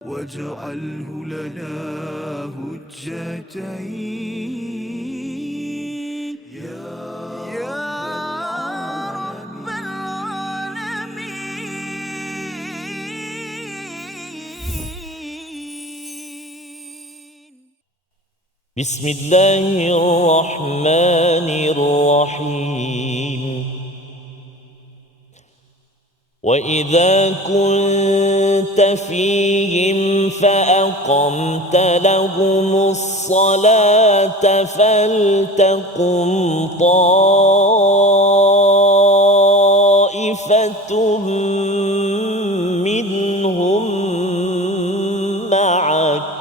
واجعله لنا هجتين يا رب العالمين. بسم الله الرحمن الرحيم. وإذا كنت فيهم فأقمت لهم الصلاة فلتقم طائفة منهم معك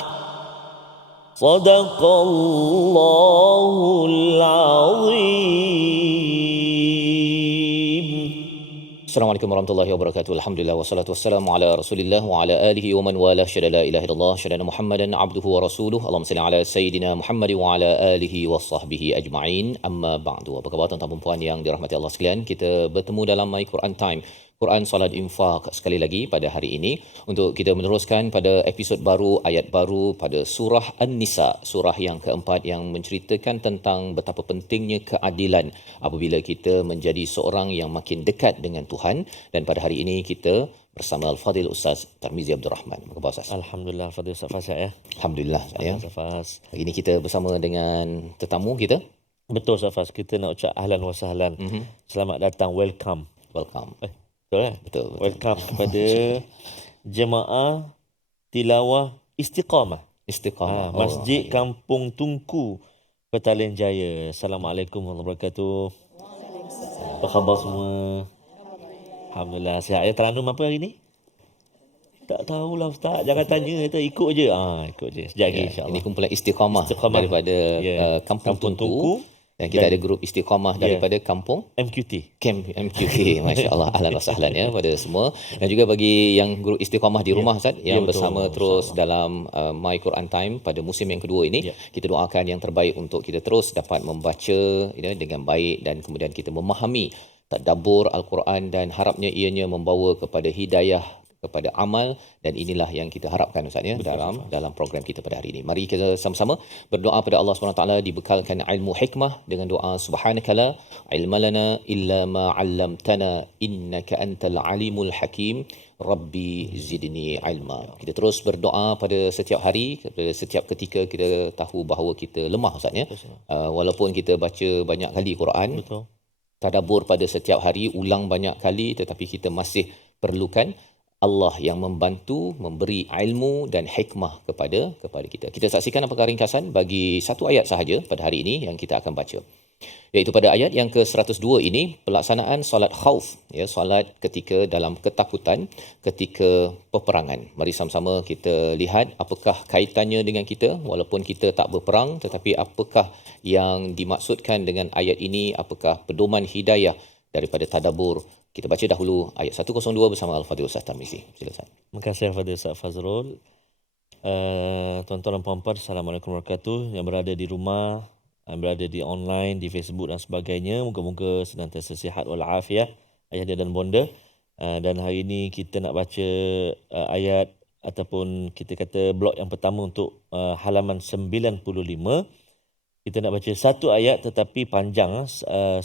صدق الله العظيم. Assalamualaikum warahmatullahi wabarakatuh. Alhamdulillah wassalatu wassalamu ala Rasulillah wa ala alihi wa man wala syada la ilaha illallah syada Muhammadan abduhu wa rasuluhu. Allahumma salli ala sayidina Muhammad wa ala alihi wa sahbihi ajma'in. Amma ba'du. Apa khabar tuan-tuan dan puan yang dirahmati Allah sekalian? Kita bertemu dalam My Quran Time, Quran Salat Infaq sekali lagi pada hari ini untuk kita meneruskan pada episod baru, ayat baru pada surah An-Nisa, surah yang keempat yang menceritakan tentang betapa pentingnya keadilan apabila kita menjadi seorang yang makin dekat dengan Tuhan. Dan pada hari ini kita bersama Al-Fadhil Ustaz Tarmizi Abdul Rahman. Apa khabar Ustaz? Alhamdulillah, Fadil Ustaz Fas ya. Alhamdulillah saya. Fas. Hari ini kita bersama dengan tetamu kita. Betul Ustaz Fas, kita nak ucap ahlan wa sahlan. Selamat datang, welcome. Welcome. Betul eh? Betul. Welcome kepada jemaah tilawah Istiqamah. Istiqamah. Masjid Kampung Tungku, Petaling Jaya. Assalamualaikum warahmatullahi wabarakatuh. Apa khabar semua? Alhamdulillah sihat. Ya, Teranum apa hari ni? Tak tahulah Ustaz, jangan tanya, kita ikut je. Ikut je. Sekejap lagi insya-Allah. Ini kumpulan Istiqamah daripada Kampung Tungku. Dan kita ada grup Istiqamah daripada Kampung MQT. Camp MQT. Masya-Allah, ahlan wa sahlan ya pada semua. Dan juga bagi yang grup Istiqamah di rumah Ustaz yang bersama terus dalam My Quran Time pada musim yang kedua ini, kita doakan yang terbaik untuk kita terus dapat membaca dengan baik dan kemudian kita memahami tadabbur Al-Quran dan harapnya ianya membawa kepada hidayah, kepada amal, dan inilah yang kita harapkan Ustaz ya dalam program kita pada hari ini. Mari kita sama-sama berdoa pada Allah SWT dibekalkan ilmu hikmah dengan doa subhanakala ilmalana illa ma 'allamtana innaka antal alimul hakim rabbi zidni ilma. Kita terus berdoa pada setiap hari, pada setiap ketika kita tahu bahawa kita lemah Ustaz ya. Walaupun kita baca banyak kali Quran, Betul. Tadabbur pada setiap hari, ulang banyak kali, tetapi kita masih perlukan Allah yang membantu memberi ilmu dan hikmah kepada kita. Kita saksikan apakah ringkasan bagi satu ayat sahaja pada hari ini yang kita akan baca. Iaitu pada ayat yang ke-102 ini, pelaksanaan solat khauf, ya, solat ketika dalam ketakutan ketika peperangan. Mari sama-sama kita lihat apakah kaitannya dengan kita walaupun kita tak berperang, tetapi apakah yang dimaksudkan dengan ayat ini, apakah pedoman hidayah daripada tadabbur. Kita baca dahulu ayat 102 bersama Al-Fadhil Ustaz Tarmizi. Sila Ustaz. Terima kasih Fadil Ustaz Fazrul. Tuan-tuan dan puan-puan, Assalamualaikum warahmatullahi wabarakatuh. Yang berada di rumah, yang berada di online, di Facebook dan sebagainya, moga-moga senantiasa sihat walafiat ayah dia dan bonda. Dan hari ini kita nak baca ayat ataupun kita kata blok yang pertama untuk halaman 95. Kita nak baca satu ayat tetapi panjang,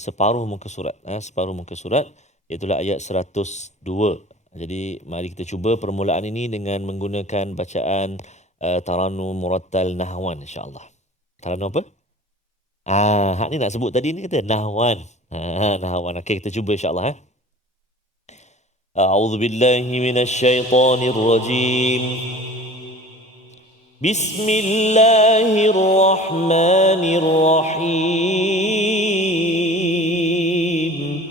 separuh muka surat, iaitulah ayat 102. Jadi mari kita cuba permulaan ini dengan menggunakan bacaan Taranum Murattal Nahwan insya-Allah. Taranum apa? Hak ni nak sebut tadi ni kata Nahwan. Nahwan. Okey, kita cuba insya-Allah. A'udzu billahi minasy syaithanir rajim. Bismillahirrahmanirrahim.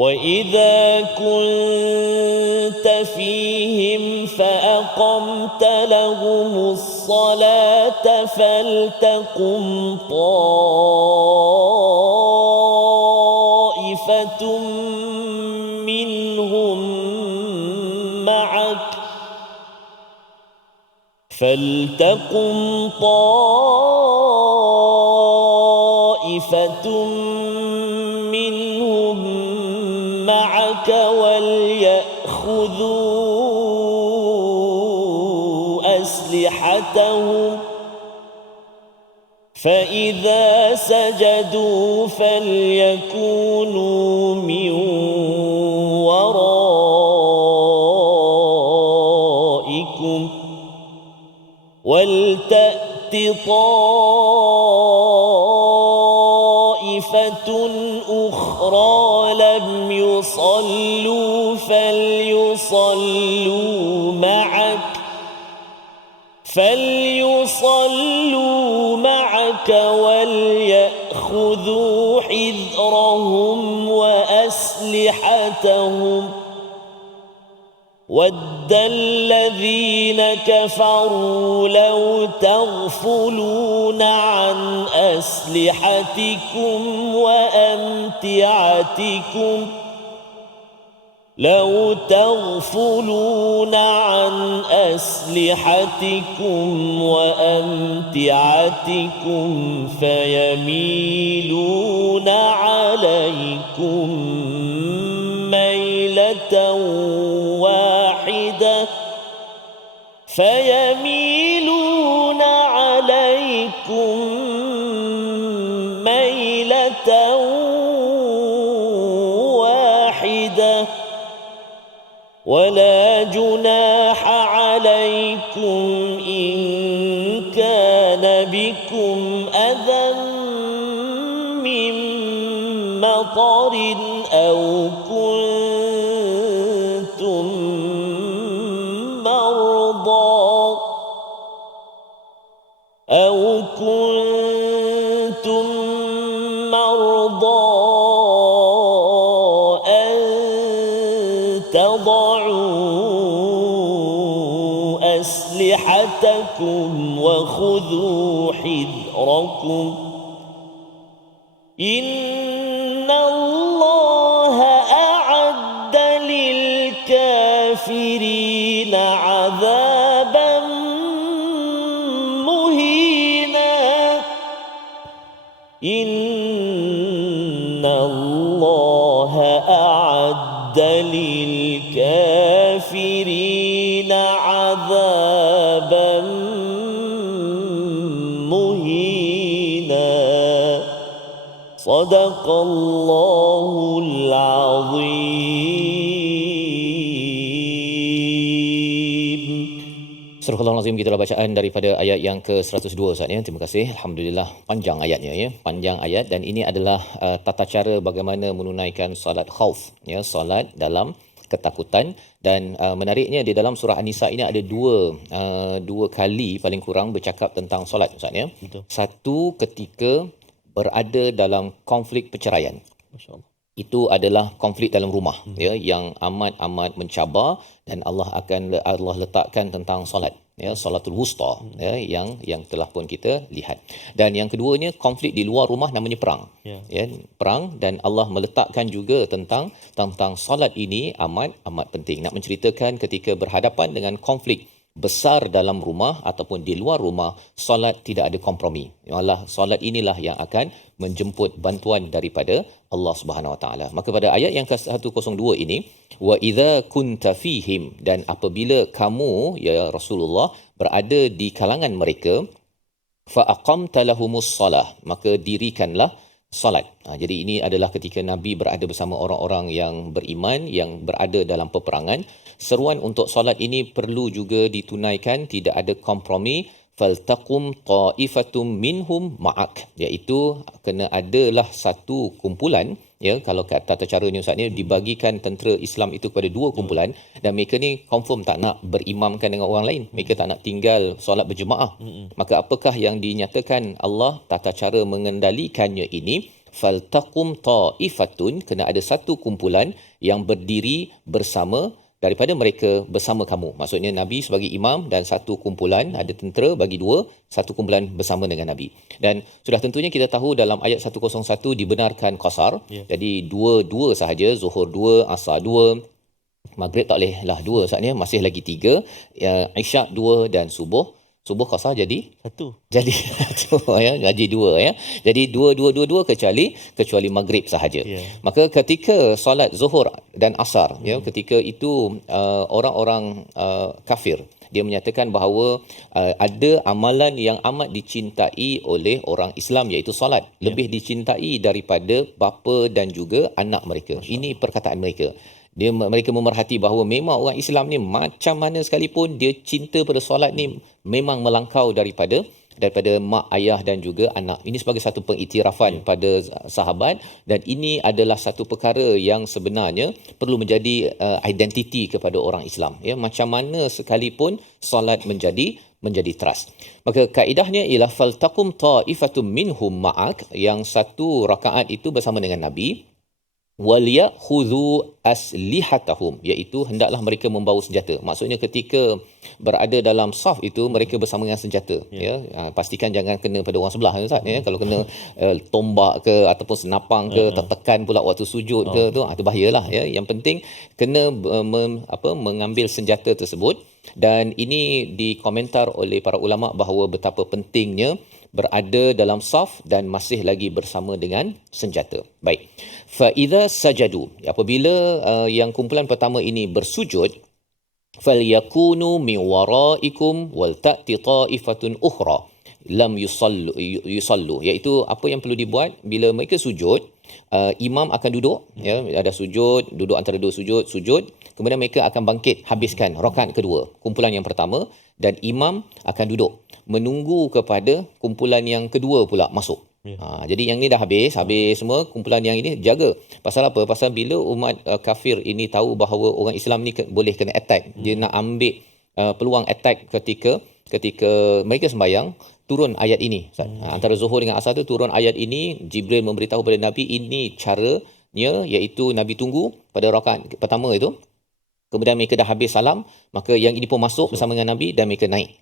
وَإِذَا كُنْتَ فِيهِمْ فَأَقَمْتَ لَهُمُ الصَّلَاةَ فَلْتَقُمْ طَائِفَةٌ مِّنْهُمْ مَعَكَ فلتقم طائفة منهم معك وليأخذوا أسلحتهم فإذا سجدوا فليكونوا من ورائكم ولتأت طائفة أخرى لم يصلوا فليصلوا معك وليأخذوا حذرهم وأسلحتهم ود الذين كفروا لو تغفلون عن أسلحتكم وأمتعتكم فيميلون عليكم ميلة واحدة ولا جناح عليكم إن كان بكم أذى من مطر أو كنتم مرضى أن تضعوا أسلحتكم وخذوا حذركم إن الله أعد للكافرين عذابا مهينا إن الله أعد للكافرين عذابا مهينا صدق الله العظيم. Surah Al-Azim, gitulah bacaan daripada ayat yang ke-102 Ustaz ya. Terima kasih. Alhamdulillah panjang ayatnya ya. Panjang ayat, dan ini adalah tata cara bagaimana menunaikan solat khauf ya, solat dalam ketakutan. Dan menariknya di dalam surah An-Nisa ini ada dua kali paling kurang bercakap tentang solat Ustaz ya. Betul. Satu ketika berada dalam konflik perceraian. Masya-Allah. Itu adalah konflik dalam rumah ya, yang amat mencabar, dan Allah letakkan tentang solat ya, solatul wusta ya, yang telah pun kita lihat. Dan yang keduanya konflik di luar rumah, namanya perang ya, perang, dan Allah meletakkan juga tentang solat ini amat penting, nak menceritakan ketika berhadapan dengan konflik besar dalam rumah ataupun di luar rumah, solat tidak ada kompromi. Allah, solat inilah yang akan menjemput bantuan daripada Allah Subhanahu Wa Taala. Maka pada ayat yang ke-102 ini, wa idza kunta fihim, dan apabila kamu ya Rasulullah berada di kalangan mereka, fa aqamta lahumus salah, maka dirikanlah salat. Jadi ini adalah ketika Nabi berada bersama orang-orang yang beriman yang berada dalam peperangan. Seruan untuk solat ini perlu juga ditunaikan, tidak ada kompromi. Faltaqum ta'ifatum minhum ma'ak, iaitu kena adalah satu kumpulan ya, kalau kata tata caranya Ustaz ni, dibagikan tentera Islam itu kepada dua kumpulan, dan mereka ni confirm tak nak berimamkan dengan orang lain, mereka tak nak tinggal solat berjemaah. Maka apakah yang dinyatakan Allah tata cara mengendalikannya ini? Faltaqum ta'ifatun, kena ada satu kumpulan yang berdiri bersama daripada mereka bersama kamu. Maksudnya Nabi sebagai imam dan satu kumpulan, ada tentera bagi dua, satu kumpulan bersama dengan Nabi. Dan sudah tentunya kita tahu dalam ayat 101 dibenarkan qasar. Jadi dua sahaja, zuhur 2, asar 2, maghrib tak bolehlah 2 saatnya, masih lagi 3, isyak 2 dan subuh qasar jadi satu ya, gaji 2 ya. Jadi 2 kecuali maghrib sahaja. Maka ketika solat zuhur dan asar ya, ketika itu orang-orang kafir dia menyatakan bahawa ada amalan yang amat dicintai oleh orang Islam iaitu solat, lebih dicintai daripada bapa dan juga anak mereka. Ini perkataan mereka. Mereka memerhati bahawa memang orang Islam ni macam mana sekalipun dia cinta pada solat ni memang melangkau daripada mak ayah dan juga anak. Ini sebagai satu pengiktirafan pada sahabat, dan ini adalah satu perkara yang sebenarnya perlu menjadi identiti kepada orang Islam, ya, macam mana sekalipun solat menjadi trust. Maka kaedahnya ialah faltaqum ta'ifatum minhum ma'ak, yang satu rakaat itu bersama dengan Nabi, waliyakhudhu aslihatahum, iaitu hendaklah mereka membawa senjata. Maksudnya ketika berada dalam saf itu mereka bersama dengan senjata, ya. Pastikan jangan kena pada orang sebelah, Ustaz, ya. Kalau kena tombak ke ataupun senapang ke, tertekan pula waktu sujud ke, tu bahayalah, ya. Yang penting kena mengambil senjata tersebut. Dan ini dikomentar oleh para ulama bahawa betapa pentingnya berada dalam saf dan masih lagi bersama dengan senjata. Baik. Fa idza sajadu, apabila yang kumpulan pertama ini bersujud, falyakunu min waraikum wal ta'ti ta'ifatun ukhra lam yusallu, iaitu apa yang perlu dibuat bila mereka sujud, imam akan duduk, ya, ada sujud, duduk antara dua sujud, kemudian mereka akan bangkit habiskan rakaat kedua, kumpulan yang pertama, dan imam akan duduk menunggu kepada kumpulan yang kedua pula masuk. Jadi yang ni dah habis semua, kumpulan yang ini jaga. Pasal apa? Pasal bila umat kafir ini tahu bahawa orang Islam ni boleh kena attack, dia nak ambil peluang attack ketika mereka sembahyang, turun ayat ini. Antara Zuhur dengan Asar tu turun ayat ini, Jibril memberitahu kepada Nabi ini caranya, iaitu Nabi tunggu pada rakaat pertama itu. Kemudian mereka dah habis salam, maka yang ini pun masuk bersama dengan Nabi dan mereka naik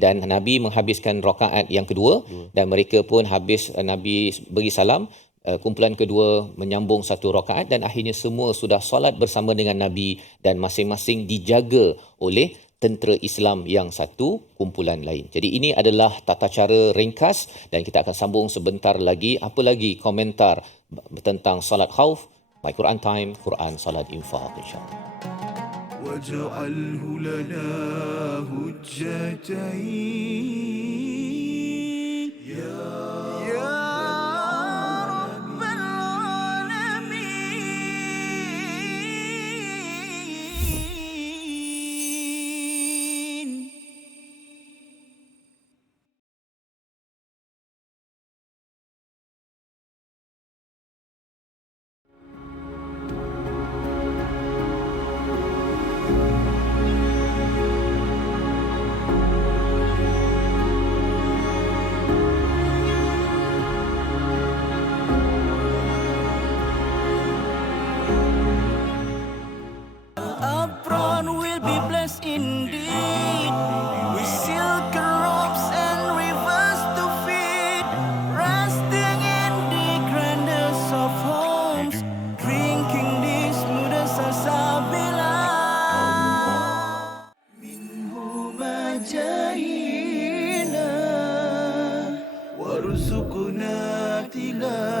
dan Nabi menghabiskan rakaat yang kedua dan mereka pun habis, Nabi beri salam, kumpulan kedua menyambung satu rakaat dan akhirnya semua sudah solat bersama dengan Nabi dan masing-masing dijaga oleh tentera Islam yang satu kumpulan lain. Jadi ini adalah tata cara ringkas dan kita akan sambung sebentar lagi. Apa lagi komentar tentang salat khauf? My Quran Time, Quran Salat Infaq, insya-Allah. واجعله لنا هجتين يا رب العالمين. Apron will be blessed indeed with silk robes and rivers to feed, resting in the grandest of homes, drinking the smoothest salsabila. Minhu majahina warzuqna tilawatahu.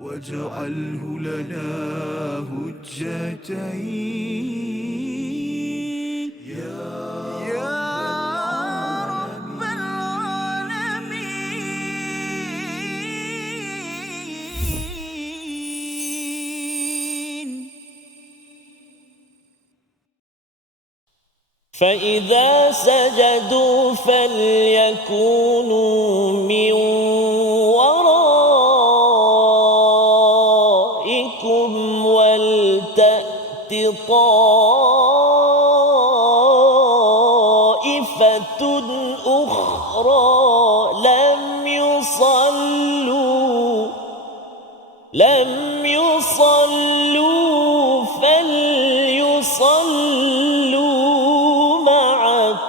واجعله لنا هجتين يا رب العالمين. فإذا سجدوا فليكونوا من ورائكم ولتأت طائفة أخرى لم يصلوا فليصلوا معك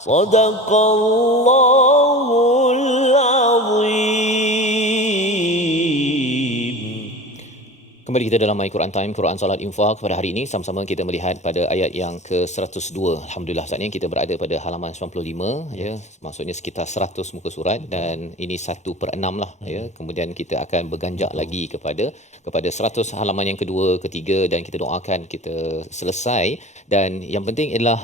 صدق الله العظيم. Kembali kita dalam My Quran Time, Quran Salat Infak. Pada hari ini sama-sama kita melihat pada ayat yang ke-102. Alhamdulillah, saat ini kita berada pada halaman 95, ya, maksudnya sekitar 100 muka surat, dan ini 1/6 lah, ya. Kemudian kita akan berganjak lagi kepada 100 halaman yang kedua, ketiga, dan kita doakan kita selesai. Dan yang penting adalah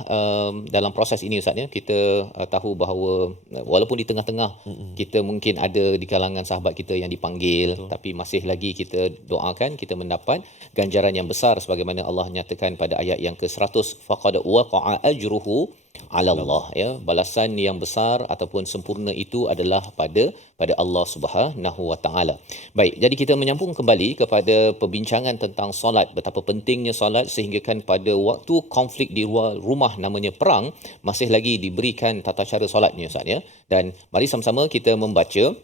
dalam proses ini Ustaz, ya, kita tahu bahawa walaupun di tengah-tengah kita mungkin ada di kalangan sahabat kita yang dipanggil, tapi masih lagi kita doakan kita mendapat ganjaran yang besar sebagaimana Allah nyatakan pada ayat yang ke-100, faqad waqa'a ajruhu 'ala Allah, ya, balasan yang besar ataupun sempurna itu adalah pada Allah Subhanahu wa taala. Baik, jadi kita menyambung kembali kepada perbincangan tentang solat, betapa pentingnya solat sehingga kan pada waktu konflik di rumah namanya perang masih lagi diberikan tata cara solatnya Ustaz, ya. Dan mari sama-sama kita membaca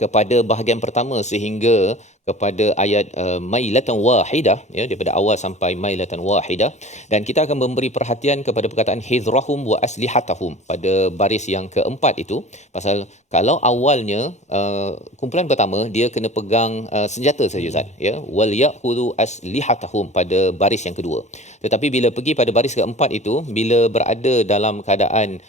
kepada bahagian pertama sehingga kepada ayat mailatan wahidah, ya, daripada awal sampai mailatan wahidah, dan kita akan memberi perhatian kepada perkataan hizrahum wa aslihatahum pada baris yang keempat itu. Pasal kalau awalnya kumpulan pertama dia kena pegang senjata saja Ustaz, ya, wal ya'khudhu aslihatahum pada baris yang kedua. Tetapi bila pergi pada baris keempat itu, bila berada dalam keadaan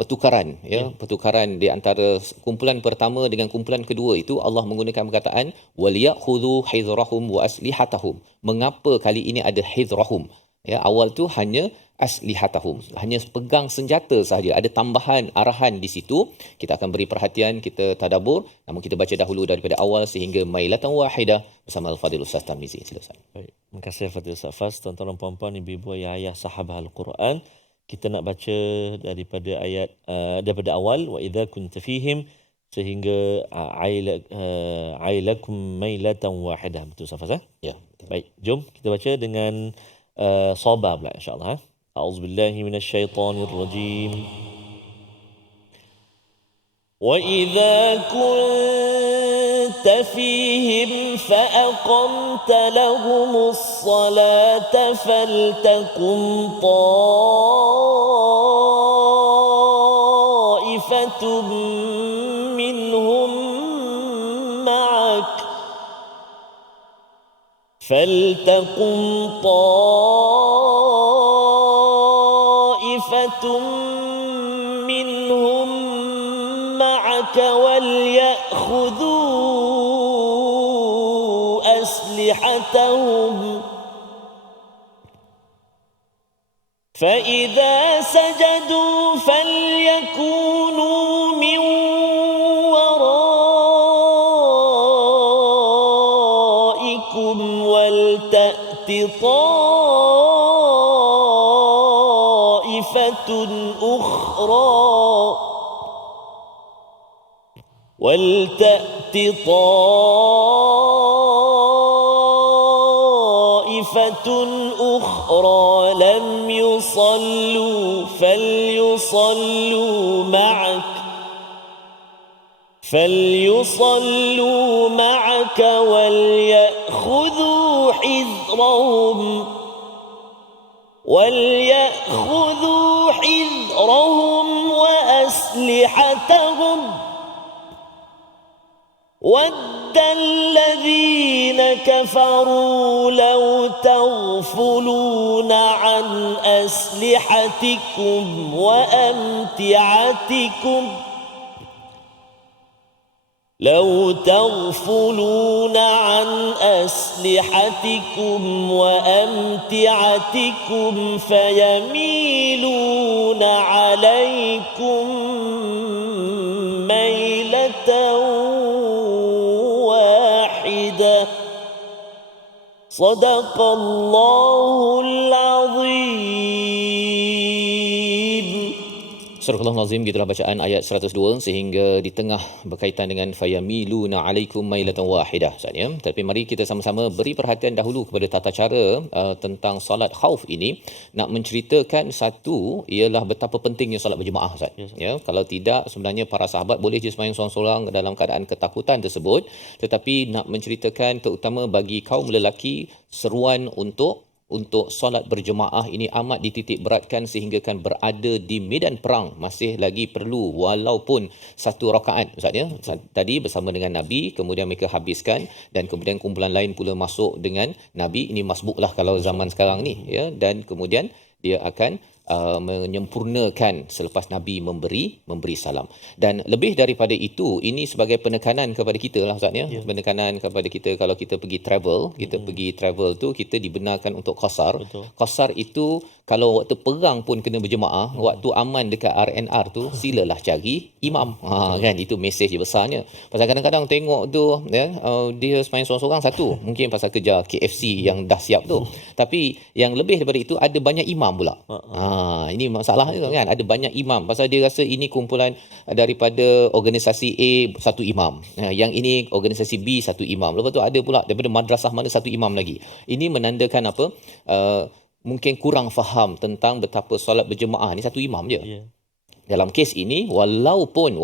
pertukaran, ya, pertukaran di antara kumpulan pertama dengan kumpulan kedua itu, Allah menggunakan perkataan wal ya'khudhu hizrahum wa aslihatahum. Mengapa kali ini ada hizrahum? Ya, awal tu hanya aslihatahum, hanya pegang senjata sahaja. Ada tambahan arahan di situ. Kita akan beri perhatian, kita tadabbur. Namun kita baca dahulu daripada awal sehingga mailatan wahidah bersama Al-Fadhil Ustaz Tarmizi. Silakan. Baik, terima kasih Fadil Ustaz Fas. Tuan-tuan dan puan-puan, ibu-ibu, ayah-ayah sahabat Al-Quran, kita nak baca daripada ayat daripada awal, wa idza kunta fihim sehingga ailakum mailatan wahidah. Betul Ustaz Fas? Ya. Baik, jom kita baca dengan sabar pula insya-Allah. A'udzubillahi minasyaitonirrajim. Wa idza kunta fihim fa aqamta lahumus salata faltaqum ta'ifatum minhum ma'ak فلتقم طائفة منهم معك وليأخذوا أسلحتهم فإذا سجدوا فليكونوا من ورائكم ولتأت طائفة أخرى لم يصلوا فليصلوا معك وليأخذوا حذرهم وأسلحتهم ود الذين كفروا لو تغفلون عن أسلحتكم وأمتعتكم فيميلون عليكم ميلة واحدة صدق الله العظيم. Surah Al-Azim, gitulah bacaan ayat 102 sehingga di tengah berkaitan dengan fayamiluna alaikum mailatan wahidah Ustaz ya. Tapi mari kita sama-sama beri perhatian dahulu kepada tata cara tentang solat khauf ini. Nak menceritakan satu ialah betapa pentingnya solat berjemaah Ustaz. Ya, kalau tidak sebenarnya para sahabat boleh je sembahyang seorang-seorang dalam keadaan ketakutan tersebut, tetapi nak menceritakan terutama bagi kaum lelaki seruan untuk solat berjemaah ini amat dititik beratkan sehingga kan berada di medan perang masih lagi perlu walaupun satu rakaat Ustaz ya. Tadi bersama dengan Nabi, kemudian mereka habiskan dan kemudian kumpulan lain pula masuk dengan Nabi. Ini masbuk lah kalau zaman sekarang ni ya, dan kemudian dia akan menyempurnakan selepas Nabi memberi salam. Dan lebih daripada itu, ini sebagai penekanan kepada kita lah Ustaz ya. Penekanan kepada kita kalau kita pergi travel, tu kita dibenarkan untuk qasar. Qasar itu kalau waktu perang pun kena berjemaah, waktu aman dekat RNR tu silalah cari imam. Kan itu mesej besarnya. Pasal kadang-kadang tengok tu ya, dia sembahyang seorang-seorang satu, mungkin pasal kerja KFC yang dah siap tu. Tapi yang lebih daripada itu ada banyak imam pula. Ini masalah tu kan, ada banyak imam pasal dia rasa ini kumpulan daripada organisasi A satu imam, yang ini organisasi B satu imam, lepas tu ada pula daripada madrasah mana satu imam lagi. Ini menandakan apa? Mungkin kurang faham tentang betapa solat berjemaah ni satu imam je. Dalam kes ini walaupun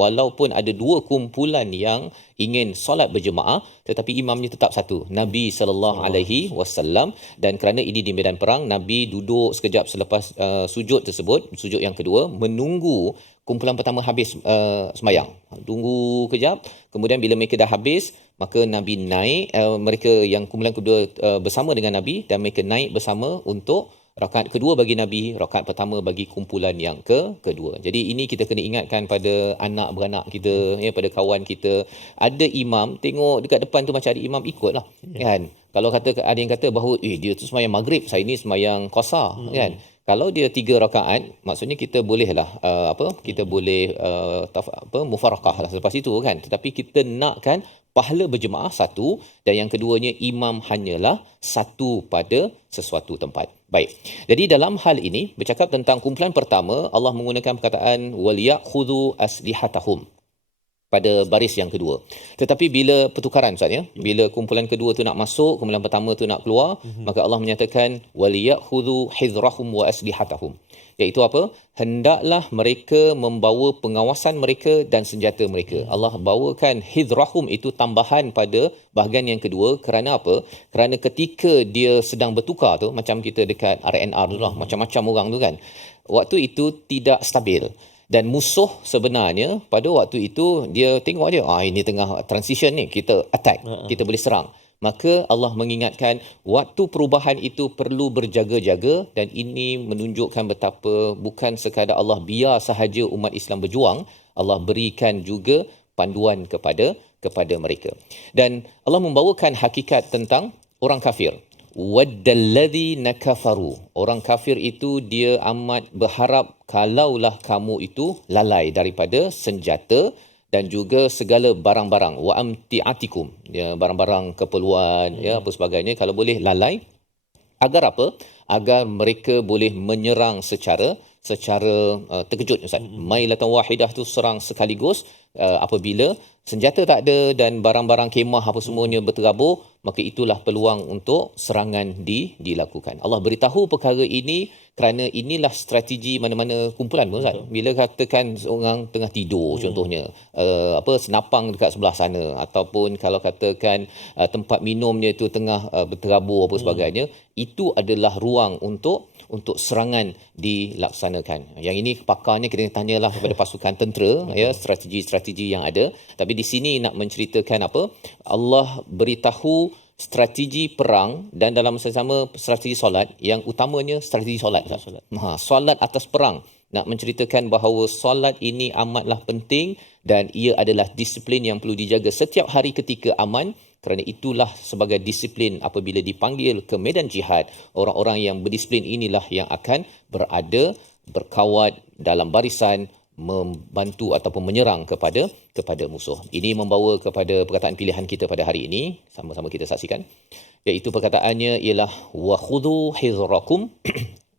ada dua kumpulan yang ingin solat berjemaah, tetapi imamnya tetap satu, Nabi sallallahu alaihi wasallam. Dan kerana ini di medan perang, Nabi duduk sekejap selepas sujud tersebut, sujud yang kedua, menunggu kumpulan pertama habis sembahyang. Tunggu kejap, kemudian bila mereka dah habis, maka Nabi naik, mereka yang kumpulan kedua bersama dengan Nabi, dan mereka naik bersama untuk rakaat kedua bagi Nabi, rakaat pertama bagi kumpulan yang kedua. Jadi ini kita kena ingatkan pada anak beranak kita ya, pada kawan kita, ada imam, tengok dekat depan tu macam ada imam, ikutlah kan. Kalau ada yang kata bahawa dia tu sembahyang maghrib, saya ni sembahyang qasar kan. Kalau dia 3 rakaat, maksudnya kita bolehlah kita boleh mufarakah lah selepas itu kan. Tetapi kita nakkan pahala berjemaah satu, dan yang keduanya imam hanyalah satu pada sesuatu tempat. Baik. Jadi dalam hal ini bercakap tentang kumpulan pertama, Allah menggunakan perkataan waliyakhudhu aslihatahum pada baris yang kedua. Tetapi bila pertukaran Ustaz ya, bila kumpulan kedua tu nak masuk, kumpulan pertama tu nak keluar, maka Allah menyatakan waliyakhudhu hidrahum wa aslihatahum. Iaitu apa? Hendaklah mereka membawa pengawasan mereka dan senjata mereka. Allah bawakan hidrahum itu tambahan pada bahagian yang kedua. Kerana apa? Kerana ketika dia sedang bertukar tu, macam kita dekat RNR tu lah, macam-macam orang tu kan, waktu itu tidak stabil. Dan musuh sebenarnya pada waktu itu dia tengok aja, ini tengah transition ni, kita attack, kita boleh serang. Maka Allah mengingatkan waktu perubahan itu perlu berjaga-jaga, dan ini menunjukkan betapa bukan sekadar Allah biar sahaja umat Islam berjuang, Allah berikan juga panduan kepada mereka. Dan Allah membawakan hakikat tentang orang kafir. Waddalladzina kafaru. Orang kafir itu dia amat berharap kalaulah kamu itu lalai daripada senjata dan juga segala barang-barang, wa amtiatikum, ya, barang-barang keperluan ya apa sebagainya, kalau boleh lalai. Agar apa? Agar mereka boleh menyerang secara terkejut Ustaz. Mailatan wahidah tu serang sekaligus. Apabila senjata tak ada dan barang-barang kemah apa semuanya berterabur, maka itulah peluang untuk serangan dilakukan. Allah beritahu perkara ini kerana inilah strategi mana-mana kumpulan pun Ustaz. Bila katakan seorang tengah tidur contohnya, senapang dekat sebelah sana, ataupun kalau katakan tempat minumnya itu tengah berterabur apa sebagainya, itu adalah ruang untuk serangan dilaksanakan. Yang ini pakarnya kita tanyalah kepada pasukan tentera ya, strategi-strategi yang ada. Tapi di sini nak menceritakan apa? Allah beritahu strategi perang, dan dalam sesama strategi solat, yang utamanya strategi solat. Solat atas perang. Nak menceritakan bahawa solat ini amatlah penting, dan ia adalah disiplin yang perlu dijaga setiap hari ketika aman. Kerana itulah sebagai disiplin apabila dipanggil ke medan jihad, orang-orang yang berdisiplin inilah yang akan berkawat dalam barisan, membantu ataupun menyerang kepada musuh. Ini membawa kepada perkataan pilihan kita pada hari ini, sama-sama kita saksikan. Iaitu perkataannya ialah wa khudhu hizrakum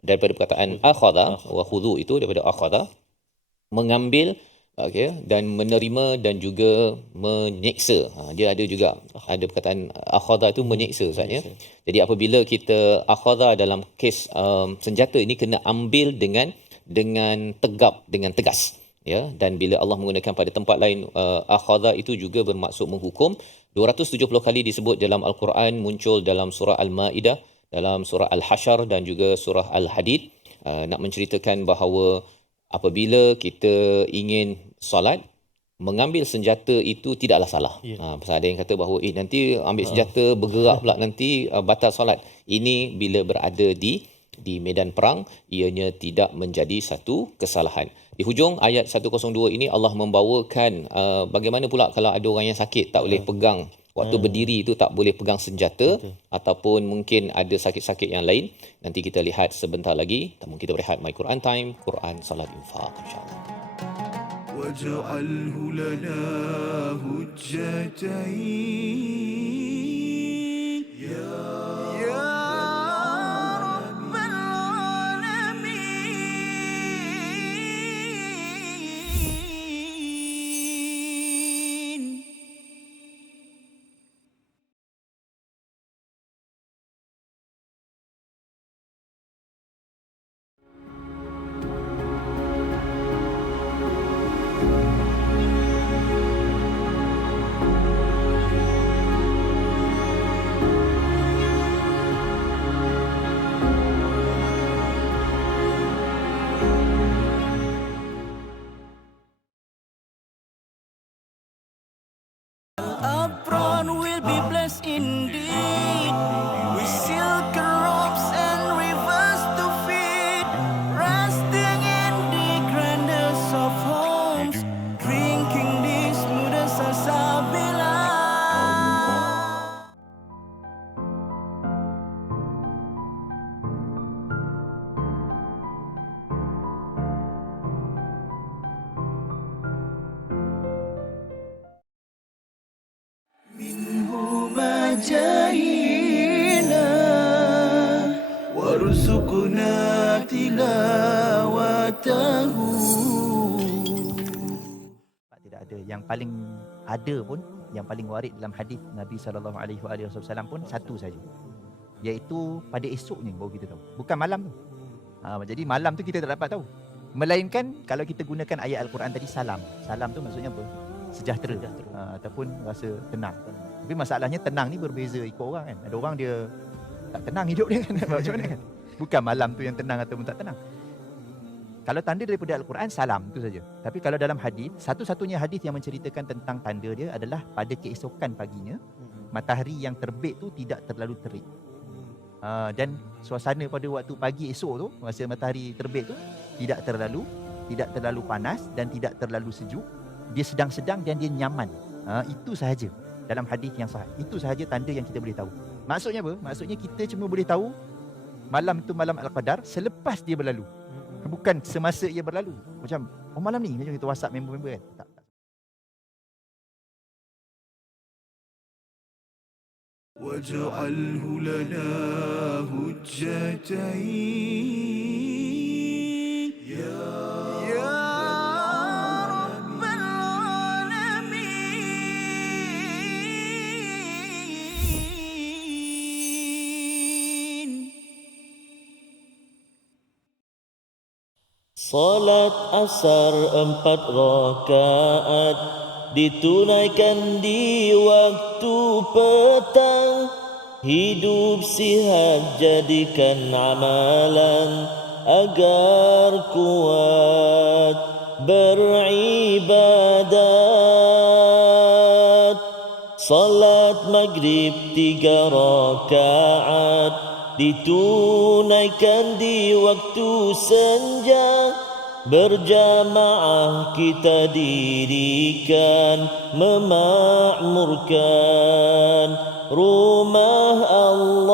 daripada perkataan akhadha, wa khudhu itu daripada akhadha. mengambil, okey, dan menerima dan juga menyeksa. Dia ada juga ada perkataan akhadha itu menyeksa Ustaz ya. Jadi apabila kita akhadha dalam kes senjata ini kena ambil dengan tegap, dengan tegas. Ya, dan bila Allah menggunakan pada tempat lain akhadha itu juga bermaksud menghukum. 270 kali disebut dalam Al-Quran, muncul dalam surah Al-Maidah, dalam surah Al-Hasyr dan juga surah Al-Hadid, nak menceritakan bahawa apabila kita ingin solat, mengambil senjata itu tidaklah salah. Pasal ada yang kata bahawa nanti ambil senjata bergerak pula nanti batal solat. Ini bila berada di medan perang, ianya tidak menjadi satu kesalahan. Di hujung ayat 102 ini Allah membawakan bagaimana pula kalau ada orang yang sakit tak boleh pegang, waktu berdiri itu tak boleh pegang senjata. Ataupun mungkin ada sakit-sakit yang lain. Nanti kita lihat sebentar lagi. Namun kita berehat My Quran Time, Quran Salat Infaq insya-Allah. واجعله لنا هجتين يا رب العالمين. Apron will be blessed indeed with silk robes and rivers to feed, resting in the grandest of homes, drinking the smoothest salsabila. جاهنا وارزقنا تلاوته. Tidak ada. Yang paling ada pun, yang paling warid dalam hadis Nabi SAW pun satu saja, iaitu pada esoknya baru kita tahu, bukan malam tu. Jadi malam tu kita tak dapat tahu, melainkan kalau kita gunakan ayat Al-Quran tadi, salam tu maksudnya apa? Sejahtera, ataupun rasa tenang. Tapi masalahnya tenang ni berbeza ikut orang kan. Ada orang dia tak tenang hidup dia kan. Macam mana kan? Bukan malam tu yang tenang ataupun tak tenang. Kalau tanda daripada Al-Quran, salam tu saja. Tapi kalau dalam hadis, satu-satunya hadis yang menceritakan tentang tanda dia adalah pada keesokan paginya, matahari yang terbit tu tidak terlalu terik. Dan suasana pada waktu pagi esok tu, masa matahari terbit tu tidak terlalu panas dan tidak terlalu sejuk. Dia sedang-sedang dan dia nyaman. Itu sahaja dalam hadis yang sahih. Itu sahaja tanda yang kita boleh tahu. Maksudnya apa? Maksudnya kita cuma boleh tahu malam itu malam Al-Qadar selepas dia berlalu. Bukan semasa ia berlalu. Macam, malam ni macam kita WhatsApp member-member kan. Tak. واجعله لنا هجتين يا رب العالمين. Salat asar 4 rakaat ditunaikan di waktu petang. Hidup sihat jadikan amalan agar kuat beribadat. Salat maghrib 3 rakaat ditunaikan di waktu senja. Berjamaah kita dirikan, memakmurkan rumah Allah.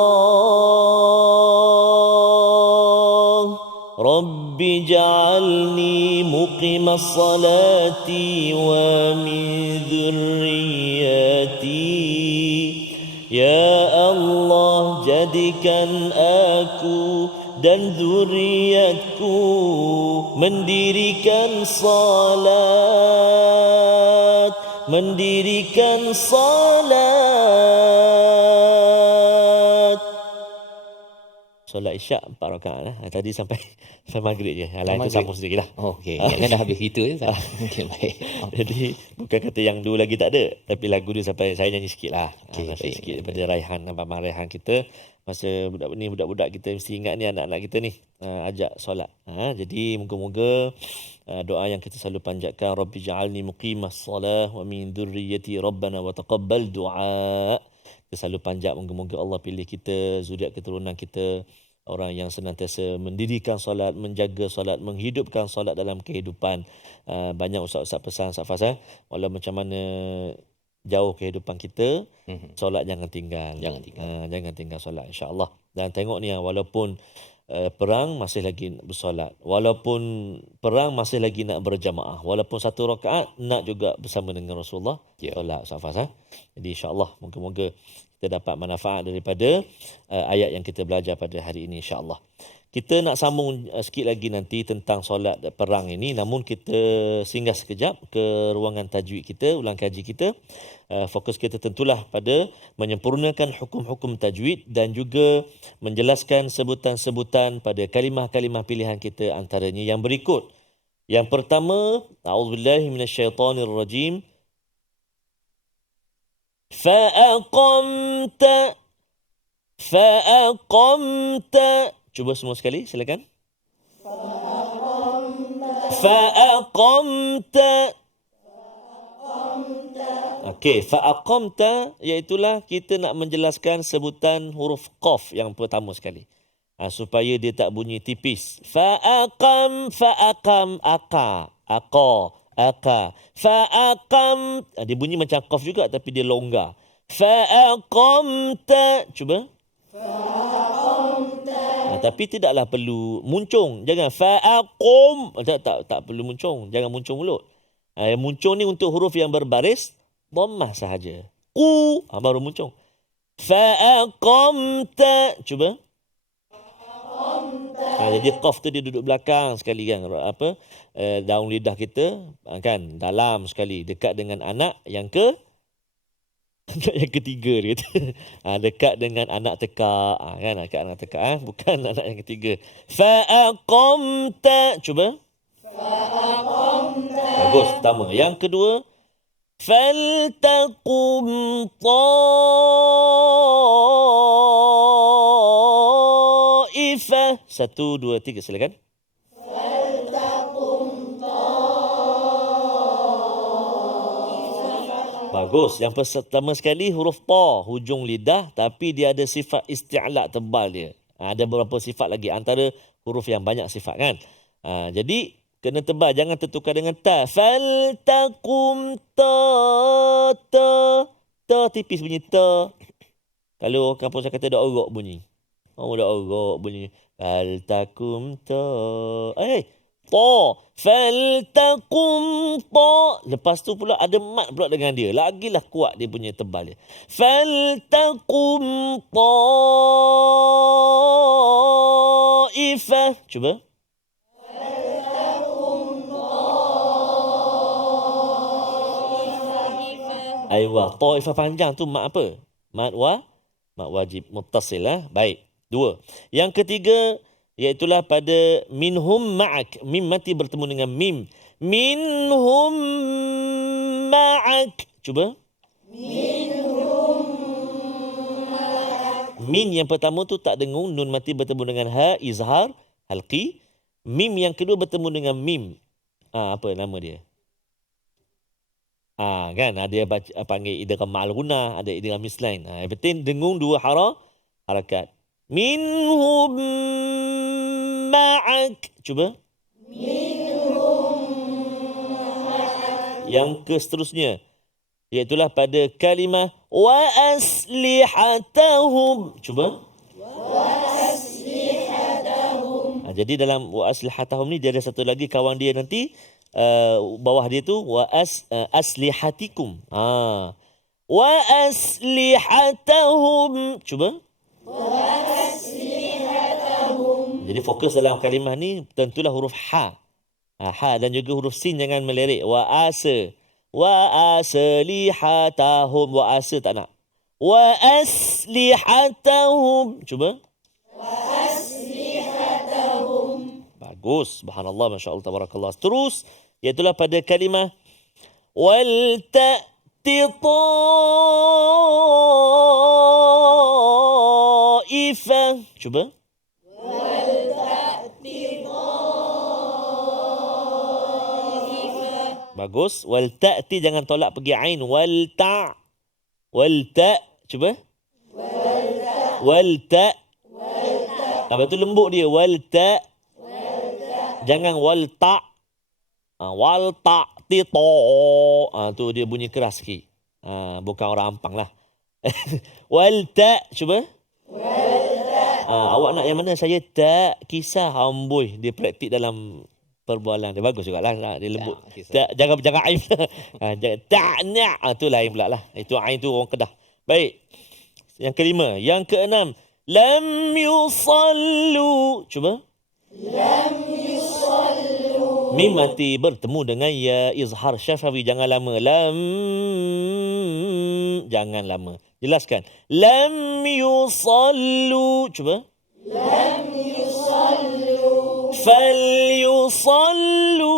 Rabbi ja'alni muqimas salati wa min dhurriyyati. Ya Allah, jadikan aku dan zuriatku mendirikan salat, mendirikan salat. Solat Isyak 4 rakaat lah. Tadi sampai maghrib je. Lain tu sambung sedikit lah. Oh, okey. Kan dah habis itu je. Okey, baik. Jadi bukan kata yang dulu lagi tak ada, tapi lagu dia sampai saya nyanyi sikit lah. Okey, Masih baik. sikit daripada Raihan, Abang Raihan kita. Masa budak-budak kita mesti ingat ni, anak-anak kita ni ajak solat. Jadi moga-moga doa yang kita selalu panjatkan, Rabbi ja'alni muqimas salah wa min dhurriyyati rabbana wa taqabbal du'a. Kita selalu panjat, moga-moga Allah pilih kita, zuriat keturunan kita, orang yang senantiasa mendirikan solat, menjaga solat, menghidupkan solat dalam kehidupan. Banyak ustaz-ustaz pesan, Ustaz Faz, walau macam mana jauh kehidupan kita, solat jangan tinggal. Jangan tinggal solat, insya-Allah. Dan tengok ni, walaupun perang masih lagi nak bersolat, walaupun perang masih lagi nak berjamaah, walaupun 1 rakaat nak juga bersama dengan Rasulullah solat, Ustaz Faz. Jadi insya-Allah moga-moga kita dapat manfaat daripada ayat yang kita belajar pada hari ini, insya-Allah. Kita nak sambung sikit lagi nanti tentang solat perang ini, namun kita singgah sekejap ke ruangan tajwid kita, ulang kaji kita. Fokus kita tentulah pada menyempurnakan hukum-hukum tajwid dan juga menjelaskan sebutan-sebutan pada kalimah-kalimah pilihan kita, antaranya yang berikut. Yang pertama, a'udzubillahi minasyaitonirrajim. Fa'aqamta. Cuba semua sekali, silakan. Fa'aqamta. Okey, fa'aqamta iaitulah kita nak menjelaskan sebutan huruf qaf yang pertama sekali. Supaya dia tak bunyi tipis. Fa'aqam, aka. Fa'aqam, dia bunyi macam qaf juga tapi dia longgar. Fa'aqamta, cuba. Tapi tidaklah perlu muncung. Jangan fa'aqum. Tak perlu muncung. Jangan muncung mulut. Muncung ni untuk huruf yang berbaris dhammah sahaja. Baru muncung. Fa'aqamta. Cuba. Jadi qaf tu dia duduk belakang sekali kan. Daun lidah kita kan dalam sekali, dekat dengan anak yang yang ketiga dia kata. Dekat dengan anak tekak. Kan dekat anak tekak, bukan anak yang ketiga. Fa'aqamta. Cuba. Fa'aqamta. Bagus, pertama. Yang kedua, faltaqum ta'ifah. 1, 2, 3, silakan. Bagus. Yang pertama sekali huruf ta, hujung lidah, tapi dia ada sifat isti'la tebal dia. Ada beberapa sifat lagi, antara huruf yang banyak sifat kan. Jadi kena tebal, jangan tertukar dengan ta. Faltaqum ta tipis bunyi ta. Kalau kampung saya kata dak orok bunyi. Dak orok bunyi. Faltaqum ta. Ta. Faltaqum ta. Lepas tu pula ada mat pula dengan dia. Lagilah kuat dia punya tebal dia. Faltaqum ta'ifah. Cuba. Aywa, ta'ifah panjang tu mat apa? Mat wajib muttasil lah. Baik. 2. Yang ketiga, iaitulah pada minhum ma'ak. Mim mati bertemu dengan mim. Minhum ma'ak. Cuba. Minhum ma'ak. Min yang pertama tu tak dengung. Nun mati bertemu dengan ha. Izhar. Halqi. Mim yang kedua bertemu dengan mim. Apa nama dia? Kan ada yang panggil idgham ma'al gunnah, ada idgham mislain. Yang penting dengung 2 harakat. Minhum ma'ak. Cuba. Minhum ma'ak. Yang seterusnya, iaitulah pada kalimah wa aslihatahum. Cuba. Wa aslihatahum. Jadi dalam wa aslihatahum ni dia ada satu lagi kawan dia nanti, bawah dia tu wa aslihatikum. Wa aslihatahum. Cuba. Jadi fokus dalam kalimah ni tentulah huruf ha. Ha dan juga huruf sin jangan melirik. Wa aslihatahum. Wa asa tak nak. Wa aslihatahum. Cuba. Bagus. Subhanallah, Masya Allah, Tabarakallah. Terus, iaitulah pada kalimah wal ta'ti ta'ifah. Cuba. Bagus. Wal ta'ti jangan tolak pergi ain. Wal ta'. Cuba. Wal ta'. Apa tu lembut dia. Wal ta'. Jangan wal ta'. Wal ta'ti ta'. Tu dia bunyi keras sikit. Bukan orang Ampang lah. Wal ta'. Cuba. Awak nak yang mana? Saya tak kisah. Amboi. Dia praktik dalam perbualan dia. Bagus juga lah. Dia lembut. Jangan aim. Tak nak. Itu lain pula lah. Itu ain tu orang Kedah. Baik. Yang kelima. Yang keenam. Lam yusallu. Cuba. Lam yusallu. Mim mati bertemu dengan ya izhar syafawi. Jangan lama. Lam. Jangan lama. Jelaskan. Lam yusallu. Cuba. Lam yusallu. Fal yusallu.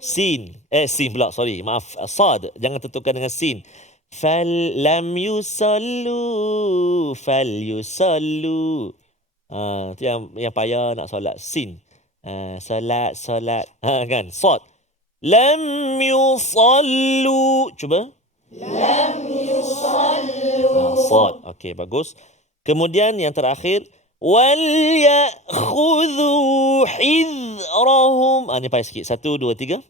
Sin. Sin pula. Sorry. Maaf. Sad. Jangan tentukan dengan sin. Fal lam yusallu. Fal yusallu. Itu yang payah nak solat. Sin. Solat. Kan? Sad. Lam yusallu. Cuba. Lam yusallu. Sad. Okey, bagus. Kemudian yang terakhir. Wal ya'khudhu hidhrahum. Ni payah sikit. 1, 2, 3.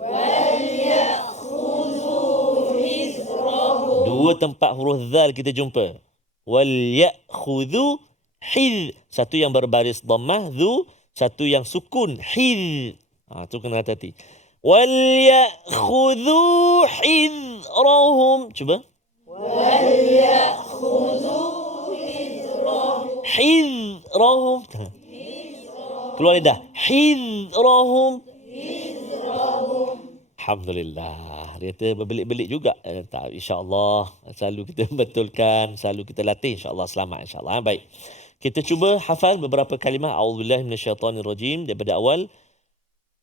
Wal ya'khudhu hidhrahum. Dua tempat huruf zal kita jumpa. Wal ya'khudhu hidh. Satu yang berbaris dhammah, dhu. Satu yang sukun, hidh. Tu kena hati-hati. Wal ya'khudhu hidhrahum. Cuba. Wal ya'khudhu hidhrahum. Keluar lidah. Hidhrahum. Alhamdulillah. Dia kata berbelit-belit juga. InsyaAllah. Selalu kita betulkan. Selalu kita latih. InsyaAllah selamat. InsyaAllah. Baik. Kita cuba hafal beberapa kalimah. A'udzubillahi minasyaitanirrajim. Daripada awal.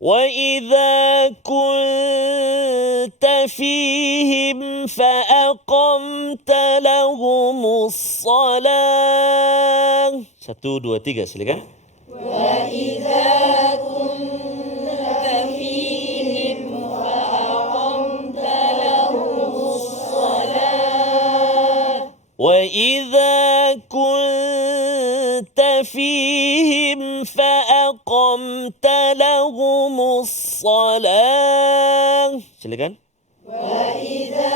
وَإِذَا كُنْتَ فِيهِمْ فَأَقَمْتَ لَهُمُ الصَّلَاةَ. 1, 2, 3. Silakan. وَإِذَا كُنْتَ فِيهِمْ فَأَقَمْتَ لَهُمُ الصَّلَاةَ. وَإِذَا كُنْتَ فِيهِمْ فَأَقَمْتَ لَهُمُ الصَّلَاةَ. Silakan. وَإِذَا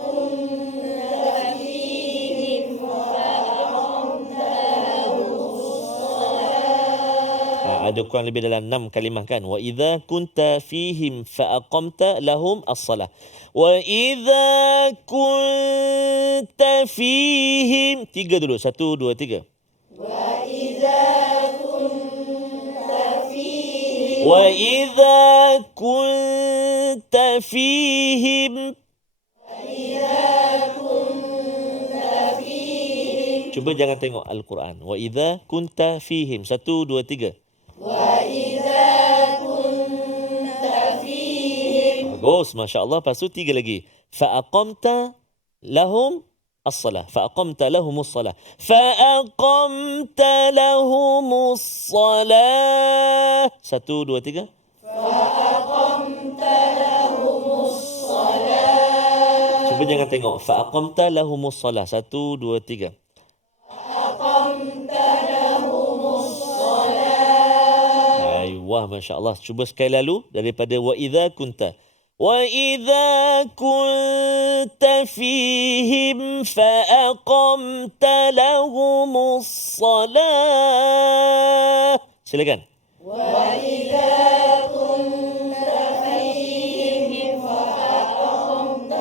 كُنْتَ فِيهِمْ فَأَقَمْتَ لَهُمُ الصَّلَاةَ. Ada kurang lebih dalam 6 kalimah kan. وَإِذَا كُنْتَ فِيهِمْ فَأَقَمْتَ لَهُمُ الصَّلَاةَ. وَإِذَا كُنْتَ فِيهِمْ. 3 dulu. 1, 2, 3. وَإِذَا كُنْتَ فِيهِمْ. Cuba jangan tengok Al-Quran. وَإِذَا كُنْتَ فِيهِمْ. 1, 2, 3. وَإِذَا كُنْتَ فِيهِمْ. Bagus, Masya Allah. Lepas tu 3 lagi. فَأَقَمْتَ لَهُمْ الصلاة. فأقمت لهم الصلاة. فأقمت لهم الصلاة. 1, 2, 3. فأقمت لهم الصلاة. Cuba jangan tengok. فأقمت لهم الصلاة. 1, 2, 3. فأقمت لهم الصلاة. Ayuh, Masya Allah. Cuba sekali lalu daripada وَإِذَا كُنْتَ. وَإِذَا كُنْتَ فِيهِمْ فَأَقَمْتَ لَهُمُ الصَّلَاةَ. Silakan. وَإِذَا كُنْتَ فِيهِمْ فَأَقَمْتَ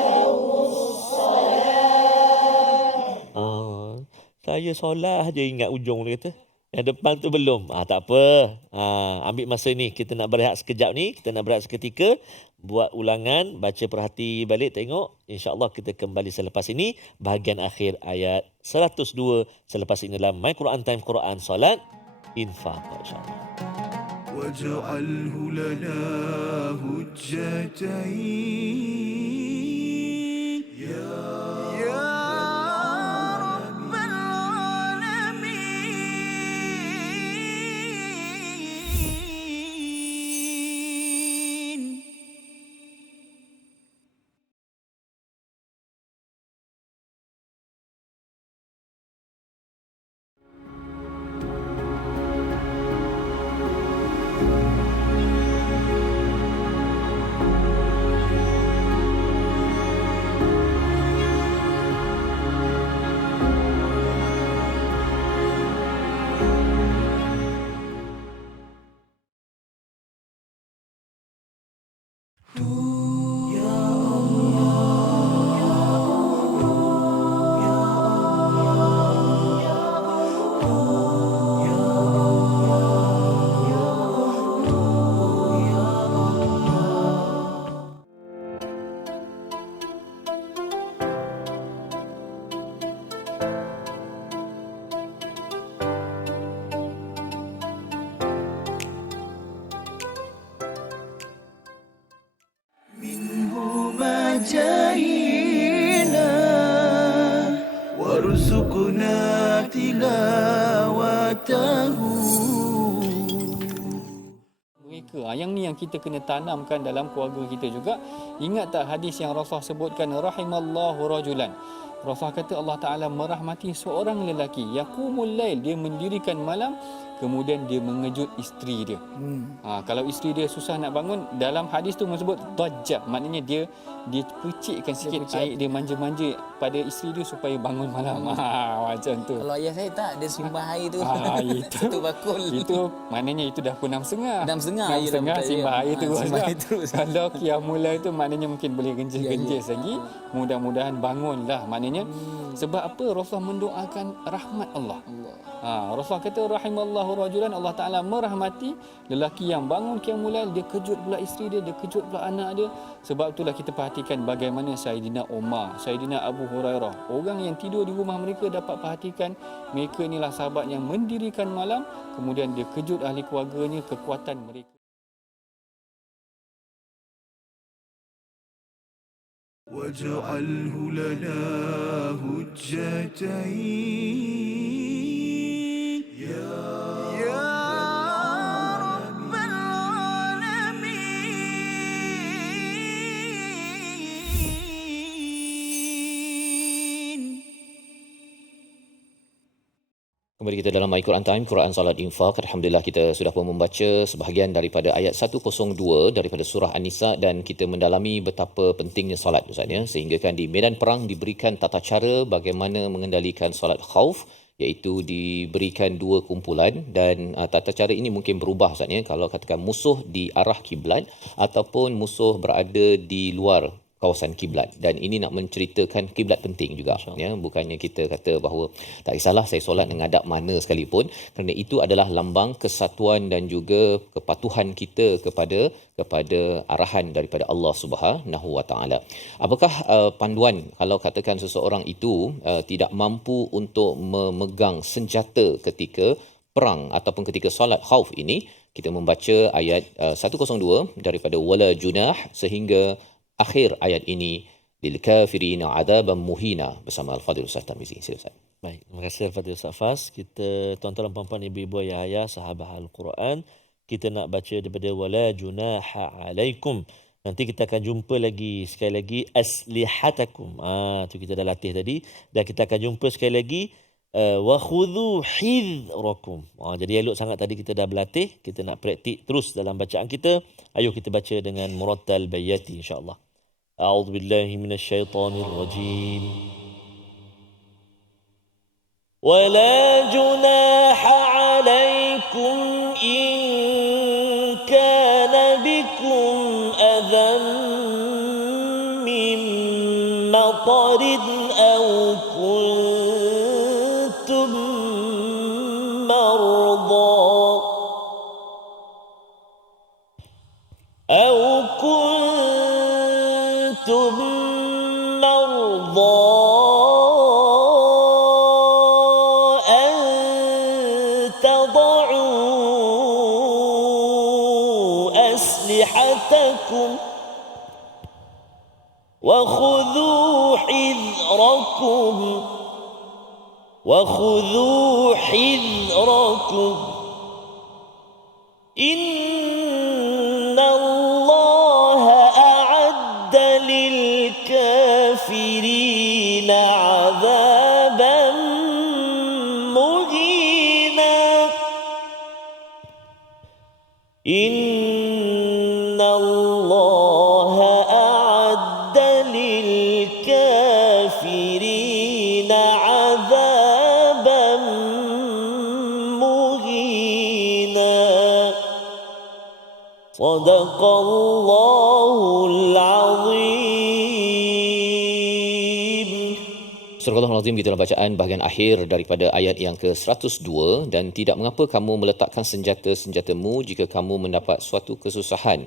لَهُمُ الصَّلَاةَ. saya solat je ingat ujung dia kata. Yang depan tu belum. Tak apa. Ambil masa ni. Kita nak berehat sekejap ni. Kita nak berehat seketika. Buat ulangan. Baca perhati balik. Tengok. InsyaAllah kita kembali selepas ini. Bahagian akhir ayat 102. Selepas ini dalam My Quran Time Quran Salat Infaq. InsyaAllah. واجعله لنا هجتين يا رب العالمين. جاهينا وارزقنا تلاوته. Mereka yang ni yang kita kena tanamkan dalam keluarga kita juga. Ingat tak hadis yang Rasulullah sebutkan, rahimallahu rajulan. Rasulullah kata Allah Ta'ala merahmati seorang lelaki, yaqumul lail, dia mendirikan malam, kemudian dia mengejut isteri dia. Kalau isteri dia susah nak bangun, dalam hadis tu menyebut dajjah, maknanya dia percikkan sikit air, dia manja-manja pada isteri dia supaya bangun malam. Macam tu. Kalau ayah saya tak, dia simbah air tu. Itu Satu bakul. Itu maknanya itu dah pukul 6.30. 6.30 simbah air tu. Simbah air terus. Kalau qiyamul lail tu maknanya mungkin boleh genjis-genjis lagi. Mudah-mudahan bangunlah. Maknanya sebab apa? Rasulullah mendoakan rahmat Allah. Rasulullah kata rahimallahu rajulan, Allah Ta'ala merahmati lelaki yang bangun qiyamul lail, dia kejut pula isteri dia, dia kejut pula anak dia. Sebab itulah kita perhatikan bagaimana Sayyidina Umar, Sayyidina Abu Hurairah, orang yang tidur di rumah mereka dapat perhatikan mereka inilah sahabat yang mendirikan malam, kemudian dia kejut ahli keluarganya, kekuatan mereka. واجعله لنا هجتين يا رب العالمين. Kembali kita dalam My Quran Time, Quran Salat Infaq. Alhamdulillah kita sudah pun membaca sebahagian daripada ayat 102 daripada surah An-Nisa dan kita mendalami betapa pentingnya solat Ustaz ya, sehingga kan di medan perang diberikan tata cara bagaimana mengendalikan solat khauf, iaitu diberikan dua kumpulan dan tata cara ini mungkin berubah Ustaz ya, kalau katakan musuh di arah kiblat ataupun musuh berada di luar kawasan kiblat, dan ini nak menceritakan kiblat penting juga ya, bukannya kita kata bahawa tak kisahlah saya solat menghadap mana sekalipun, kerana itu adalah lambang kesatuan dan juga kepatuhan kita kepada arahan daripada Allah Subhanahu Wa Taala. Apakah panduan kalau katakan seseorang itu tidak mampu untuk memegang senjata ketika perang ataupun ketika solat khauf ini? Kita membaca ayat 102 daripada wala junah sehingga akhir ayat ini, lil kafirina adaban muhina, bersama Al-Fadhil Ustaz Tarmizi. Sila Ustaz. Baik, terima kasih Al-Fadhil Ustaz Fas. Kita tuan-tuan dan puan-puan, ibu-ibu, ayah-ayah, sahabat Al-Quran, kita nak baca daripada wala junaha alaikum. Nanti kita akan jumpa lagi sekali lagi aslihatakum. Tu kita dah latih tadi, dan kita akan jumpa sekali lagi wa khudhu hidrakum. Jadi elok sangat tadi kita dah berlatih, kita nak praktik terus dalam bacaan kita. Ayo kita baca dengan murattal bayati insya-Allah. A'udzu billahi minasyaitonir rajim. Wala junaha 'alaikum in kana bikum adhan min matarin aw kuntum أن تضعوا أسلحتكم وخذوا حذركم إن الله أعد للكافرين عذابا مهينا إن الله أعد للكافرين عذابا مهينا صدق الله العظيم. Surah Al-Azim, gitulah bacaan bahagian akhir daripada ayat yang ke-102. Dan tidak mengapa kamu meletakkan senjata-senjatamu jika kamu mendapat suatu kesusahan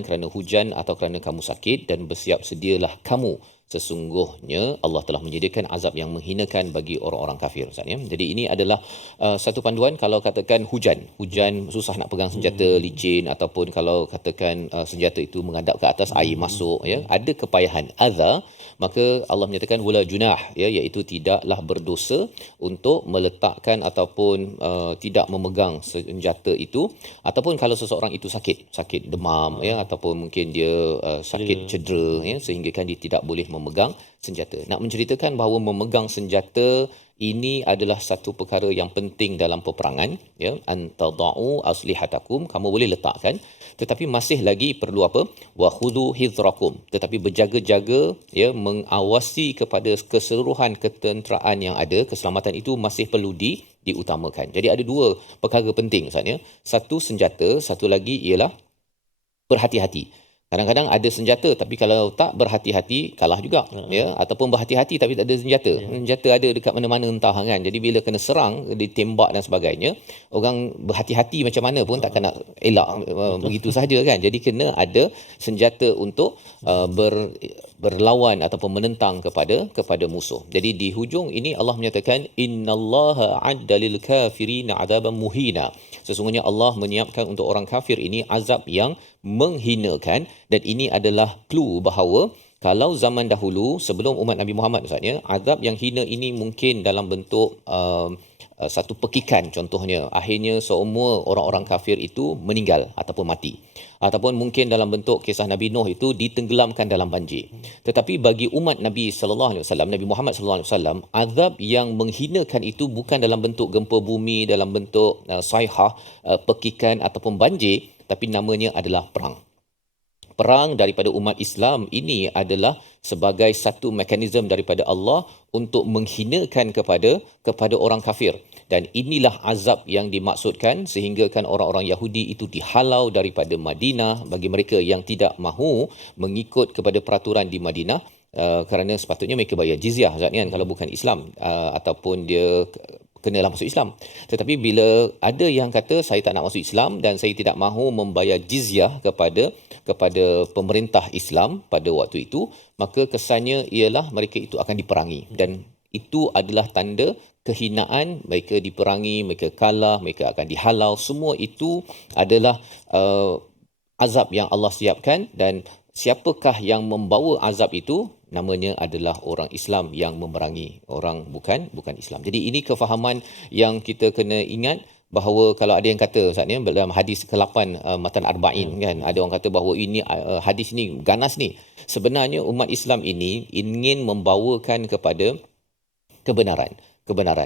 kerana hujan atau kerana kamu sakit, dan bersiap sedialah kamu. Sesungguhnya Allah telah menyediakan azab yang menghinakan bagi orang-orang kafir. Ustaz, ya? Jadi ini adalah satu panduan kalau katakan hujan susah nak pegang senjata, licin, ataupun kalau katakan senjata itu menghadap ke atas, air masuk, ya, ada kepayahan, adza, maka Allah menyatakan wala junah, ya, iaitu tidaklah berdosa untuk meletakkan ataupun tidak memegang senjata itu, ataupun kalau seseorang itu sakit demam, ya, ataupun mungkin dia sakit cedera, ya, sehingga kan dia tidak boleh memegang senjata. Nak menceritakan bahawa memegang senjata ini adalah satu perkara yang penting dalam peperangan, ya, antadau aslihatakum, kamu boleh letakkan, tetapi masih lagi perlu apa? Wa khudhu hidrakum, tetapi berjaga-jaga, ya, mengawasi kepada keseluruhan ketenteraan yang ada, keselamatan itu masih perlu diutamakan. Jadi ada dua perkara penting, Ustaz, ya. Satu senjata, satu lagi ialah berhati-hati. Kadang-kadang ada senjata tapi kalau tak berhati-hati kalah juga, ya, ataupun berhati-hati tapi tak ada senjata. Senjata ada dekat mana-mana entah kan. Jadi bila kena serang, ditembak dan sebagainya, orang berhati-hati macam mana pun takkan nak elak begitu saja kan. Jadi kena ada senjata untuk berlawan ataupun menentang kepada musuh. Jadi di hujung ini Allah menyatakan innallaha adda lil kafirina adzaban muhina. Sesungguhnya Allah menyiapkan untuk orang kafir ini azab yang menghinakan, dan ini adalah clue bahawa kalau zaman dahulu sebelum umat Nabi Muhammad, maksudnya azab yang hina ini mungkin dalam bentuk satu pekikan, contohnya akhirnya semua orang-orang kafir itu meninggal ataupun mati, ataupun mungkin dalam bentuk kisah Nabi Nuh itu ditenggelamkan dalam banjir. Tetapi bagi umat Nabi sallallahu alaihi wasallam, Nabi Muhammad sallallahu alaihi wasallam, azab yang menghinakan itu bukan dalam bentuk gempa bumi, dalam bentuk sayhah, pekikan ataupun banjir, tapi namanya adalah perang. Perang daripada umat Islam ini adalah sebagai satu mekanisme daripada Allah untuk menghinakan kepada orang kafir. Dan inilah azab yang dimaksudkan, sehingga kan orang-orang Yahudi itu dihalau daripada Madinah bagi mereka yang tidak mahu mengikut kepada peraturan di Madinah, kerana sepatutnya mereka bayar jizyah, kan, kalau bukan Islam, ataupun dia kenalah masuk Islam. Tetapi bila ada yang kata saya tak nak masuk Islam dan saya tidak mahu membayar jizyah kepada pemerintah Islam pada waktu itu, maka kesannya ialah mereka itu akan diperangi, dan itu adalah tanda kehinaan. Mereka diperangi, mereka kalah, mereka akan dihalau. Semua itu adalah azab yang Allah siapkan, dan siapakah yang membawa azab itu? Namanya adalah orang Islam yang memerangi orang bukan Islam. Jadi ini kefahaman yang kita kena ingat, bahawa kalau ada yang kata, Ustaz, ni dalam hadis ke-8 Matan Arba'in, kan, ada orang kata bahawa ini hadis ni ganas ni. Sebenarnya umat Islam ini ingin membawakan kepada kebenaran.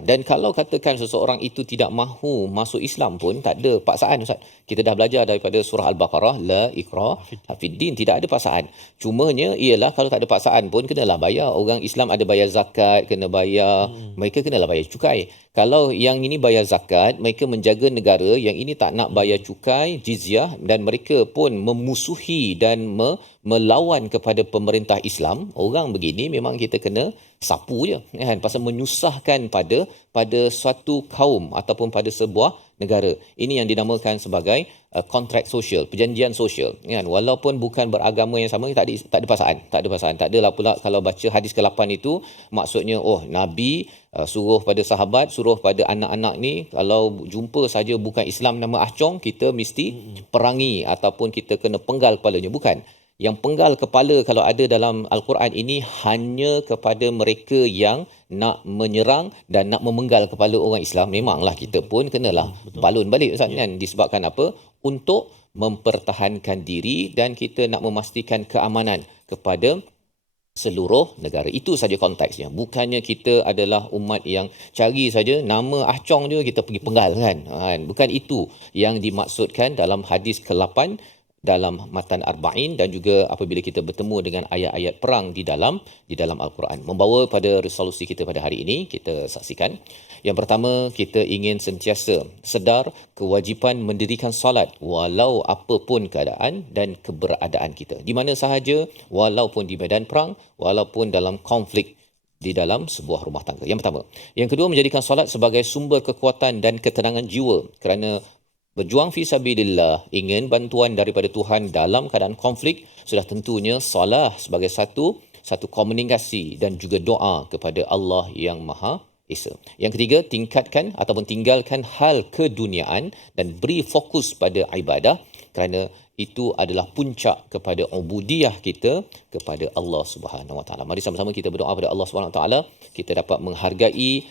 Dan kalau katakan seseorang itu tidak mahu masuk Islam pun tak ada paksaan, Ustaz. Kita dah belajar daripada surah Al-Baqarah, la ikrah fiddin, tidak ada paksaan. Cumanya ialah kalau tak ada paksaan pun kenalah bayar. Orang Islam ada bayar zakat, kena bayar, mereka kenalah bayar cukai. Kalau yang ini bayar zakat, mereka menjaga negara, yang ini tak nak bayar cukai, jizyah, dan mereka pun memusuhi dan melawan kepada pemerintah Islam, orang begini memang kita kena sapu je kan, pasal menyusahkan pada suatu kaum ataupun pada sebuah negara. Ini yang dinamakan sebagai kontrak sosial, perjanjian sosial kan. Walaupun bukan beragama yang sama, tak ada paksaan. Tak adalah pula kalau baca hadis ke-8 itu maksudnya Nabi suruh pada sahabat, suruh pada anak-anak ni kalau jumpa saja bukan Islam nama Ahcong, kita mesti perangi ataupun kita kena penggal kepalanya. Bukan. Yang penggal kepala kalau ada dalam Al-Quran ini hanya kepada mereka yang nak menyerang dan nak memenggal kepala orang Islam. Memanglah kita pun kenalah balun balik Ustaz kan. Disebabkan apa? Untuk mempertahankan diri dan kita nak memastikan keamanan kepada seluruh negara. Itu saja konteksnya. Bukannya kita adalah umat yang cari saja nama Ahcong je kita pergi penggal kan. Bukan itu yang dimaksudkan dalam hadis ke-8 dalam matan arba'in, dan juga apabila kita bertemu dengan ayat-ayat perang di dalam Al-Quran. Membawa pada resolusi kita pada hari ini, kita saksikan. Yang pertama, kita ingin sentiasa sedar kewajipan mendirikan solat walau apapun keadaan dan keberadaan kita. Di mana sahaja, walaupun di medan perang, walaupun dalam konflik di dalam sebuah rumah tangga. Yang pertama. Yang kedua, menjadikan solat sebagai sumber kekuatan dan ketenangan jiwa, kerana berjuang fi sabilillah, ingin bantuan daripada Tuhan dalam keadaan konflik, sudah tentunya solah sebagai satu komunikasi dan juga doa kepada Allah yang Maha Esa. Yang ketiga, tingkatkan ataupun tinggalkan hal keduniaan dan beri fokus pada ibadah, kerana itu adalah puncak kepada ubudiyah kita kepada Allah Subhanahu Wa Taala. Mari sama-sama kita berdoa kepada Allah Subhanahu Wa Taala, kita dapat menghargai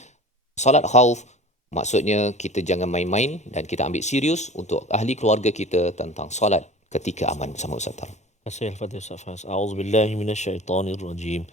solat khauf. Maksudnya kita jangan main-main dan kita ambil serius untuk ahli keluarga kita tentang solat ketika aman bersama Ustaz Tar. Al-Fatihah Ustaz. A'udzubillahi minasyaitonirrajim.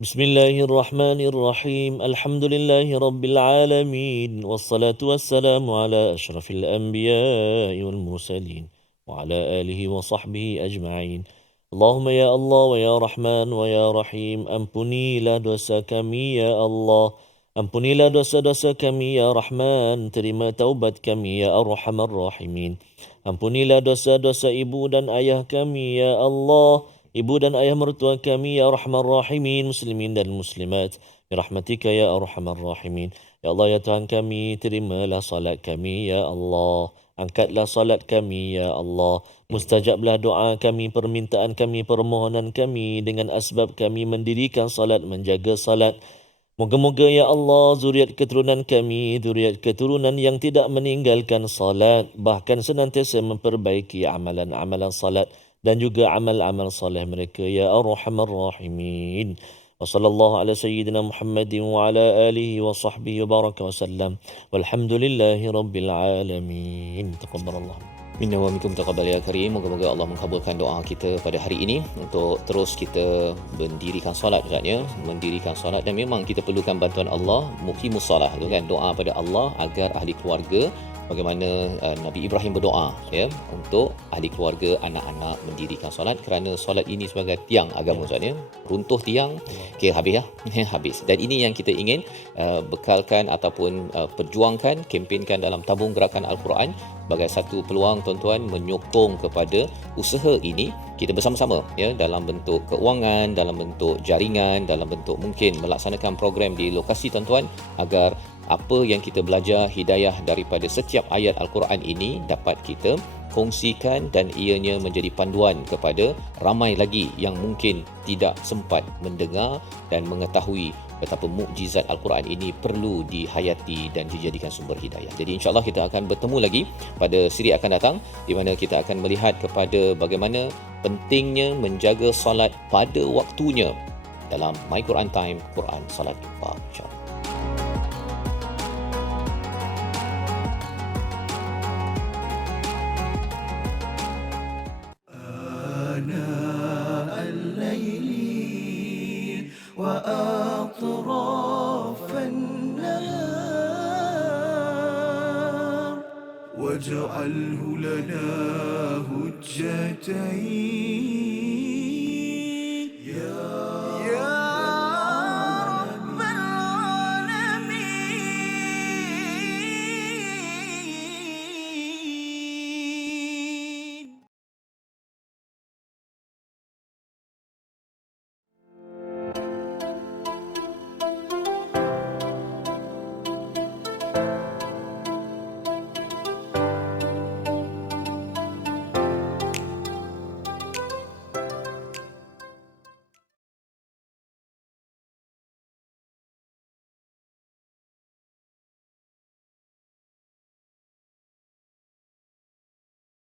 Bismillahirrahmanirrahim. Alhamdulillahi rabbil alamin. Wassalatu wassalamu ala asyrafil anbiya'i wal mursalin wa ala alihi wa sahbihi ajma'in. Allahumma ya Allah wa ya Rahman wa ya Rahim, ampunilah dosa kami ya Allah. Ampunilah dosa-dosa kami ya Rahman, terima taubat kami ya Arhamar Rahimin. Ampunilah dosa-dosa ibu dan ayah kami ya Allah, ibu dan ayah mertua kami ya Arhamar Rahimin, muslimin dan muslimat, birahmatika ya Arhamar Rahimin. Ya Allah ya Tuhan kami, terimalah salat kami ya Allah. Angkatlah salat kami ya Allah. Mustajablah doa kami, permintaan kami, permohonan kami dengan asbab kami mendirikan salat, menjaga salat. Moga-moga ya Allah, zuriat keturunan kami, zuriat keturunan yang tidak meninggalkan salat, bahkan senantiasa memperbaiki amalan-amalan salat dan juga amal-amal soleh mereka ya Arhamar Rahimin. Wa sallallahu ala sayyidina Muhammadin wa ala alihi wa sahbihi wa baraka wa sallam. Walhamdulillahi rabbil alamin. Taqabbalallah. Minna wa minkum taqabbal ya karim. Moga-moga Allah mengabulkan doa kita pada hari ini untuk terus kita mendirikan solat Ustaznya, mendirikan solat, dan memang kita perlukan bantuan Allah, muqimus solah tu kan, doa pada Allah agar ahli keluarga, bagaimana Nabi Ibrahim berdoa ya untuk ahli keluarga, anak-anak mendirikan solat, kerana solat ini sebagai tiang agama Ustaznya. Runtuh tiang, habis habis. Dan ini yang kita ingin bekalkan ataupun perjuangkan, kempenkan dalam tabung gerakan Al-Quran sebagai satu peluang tuan-tuan menyokong kepada usaha ini kita bersama-sama ya, dalam bentuk keuangan, dalam bentuk jaringan, dalam bentuk mungkin melaksanakan program di lokasi tuan-tuan, agar apa yang kita belajar hidayah daripada setiap ayat Al-Quran ini dapat kita kongsikan dan ianya menjadi panduan kepada ramai lagi yang mungkin tidak sempat mendengar dan mengetahui betapa mukjizat Al-Quran ini perlu dihayati dan dijadikan sumber hidayah. Jadi insya-Allah kita akan bertemu lagi pada siri akan datang, di mana kita akan melihat kepada bagaimana pentingnya menjaga solat pada waktunya dalam My Quran Time, Quran Salat Jumpa, insya-Allah. آناء الليل وأطراف النهار واجعله لنا هجتين